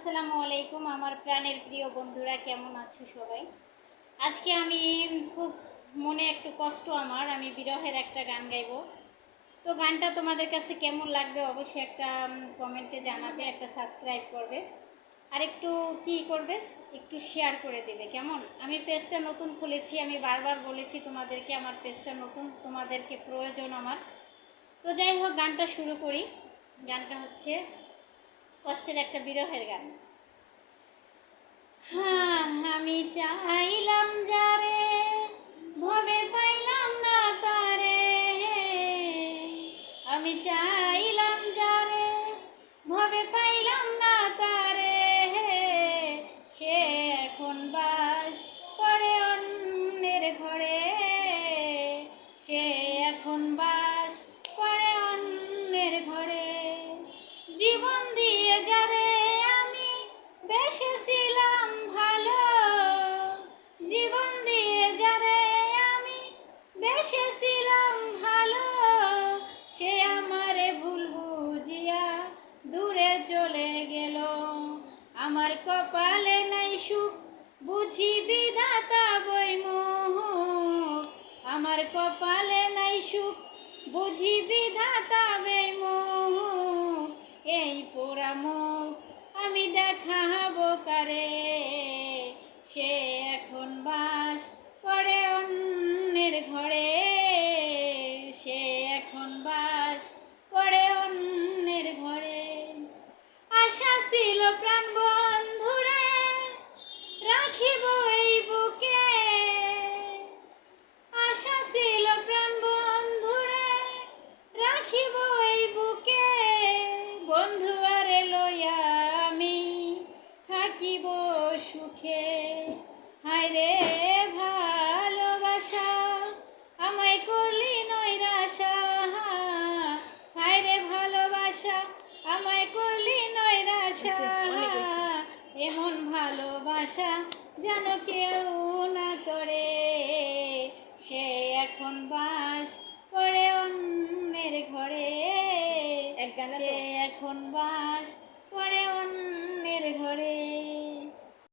আসসালামু আলাইকুম আমার প্রাণের প্রিয় বন্ধুরা, কেমন আছো সবাই? আজকে আমি খুব মনে একটু কষ্ট আমার, আমি বিরহের একটা গান গাইবো। তো গানটা তোমাদের কাছে কেমন লাগবে অবশ্যই একটা কমেন্টে জানাবে, একটা সাবস্ক্রাইব করবে, আর একটু কি করবে, একটু শেয়ার করে দেবে। কেমন? আমি পেজটা নতুন খুলেছি, আমি বারবার বলেছি তোমাদেরকে আমার পেজটা নতুন, তোমাদেরকে প্রয়োজন আমার। তো যাই হোক, গানটা শুরু করি। গানটা হচ্ছে কষ্টের একটা বিরহের গান। হ্যাঁ, আমি চাইলাম যারে, ভবে পাইলাম না তারে। আমি চাইলাম যারে, ভবে পাইলাম না তারে। সে এখন বাস করে অন্যের ঘরে। সে এখন বাস করে অন্যের ঘরে। জীবন দিয়ে যারে আমি বেসেছিলাম ভালো, জীবন দিয়ে যারে আমি বেসেছিলাম ভালো, সে আমারে ভুল বুঝিয়া দূরে চলে গেল। আমার কপালে নাই সুখ, বুঝি বিধাতা বৈমুখ। আমার কপালে নাই সুখ, বুঝি বিধাতা বৈমুখ। এই পোড়া মুখ আমি দেখাবো কারে। সে এখন বাস করে অন্যের ঘরে। সে এখন বাস করে অন্যের ঘরে। আশা ছিল প্রাণ বন্ধুরে রাখিব এই বুকে। আশা ছিল প্রাণ বন্ধুরে রাখিব এই বুকে। বন্ধু আরে লইয়া আমি থাকিব সুখে। হায় রে ভালোবাসা, আমায় করলি নৈরাশা। হায় রে ভালোবাসা, আমায় করলি নৈরাশা। এমন ভালোবাসা যেন কেউ না করে। সে এখন বাস করে অন্যের ঘরে। সে এখন বাস